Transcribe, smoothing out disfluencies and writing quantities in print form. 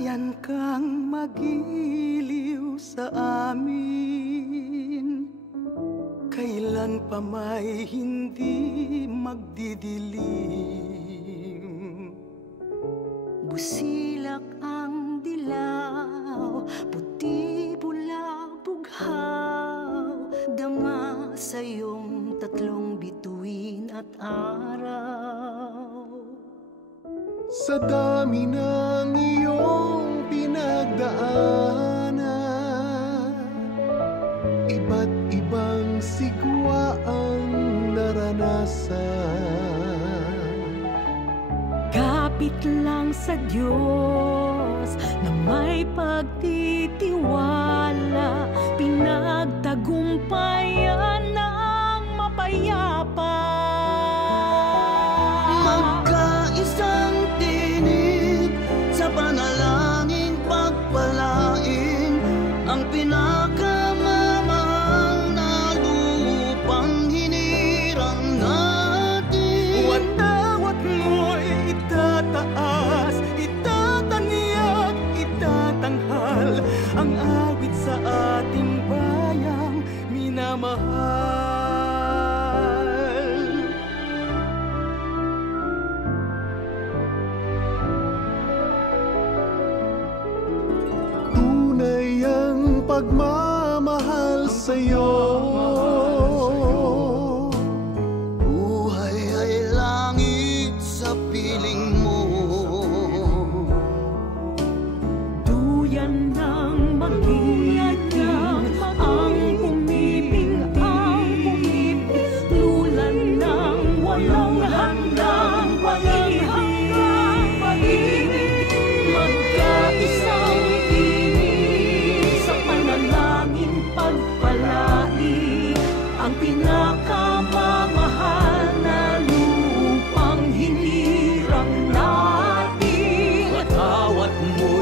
Bantayan kang magiliw sa amin, kailan pa may hindi magdidilim. Busilak ang dilaw, puti, bula, bughaw, dama sa iyong tatlong bituin at araw. Sa dami ng iyong pinagdaanan, iba't ibang sigwa ang naranasan. Kapit lang sa Diyos na may pagtitiwala, pinagtagumpayan ng mapayapa. Magkaisang tinig sa panalangin pagpalain ang pinakamamahal na lupang hinirang natin. Watawat mo'y itataas, itatanyag, itatanghal ang awit sa ating bayang minamahal. Tunay ang pagmamahal sa'yo, buhay ay langit sa piling mo. Duyan ng mag-iigang ang pumiping, lulan ng walang handang pag-ibig. Magkaisang tinig sa panalangin pagpalain ang pinakamamahal na lupang hinirang natin. Watawat mo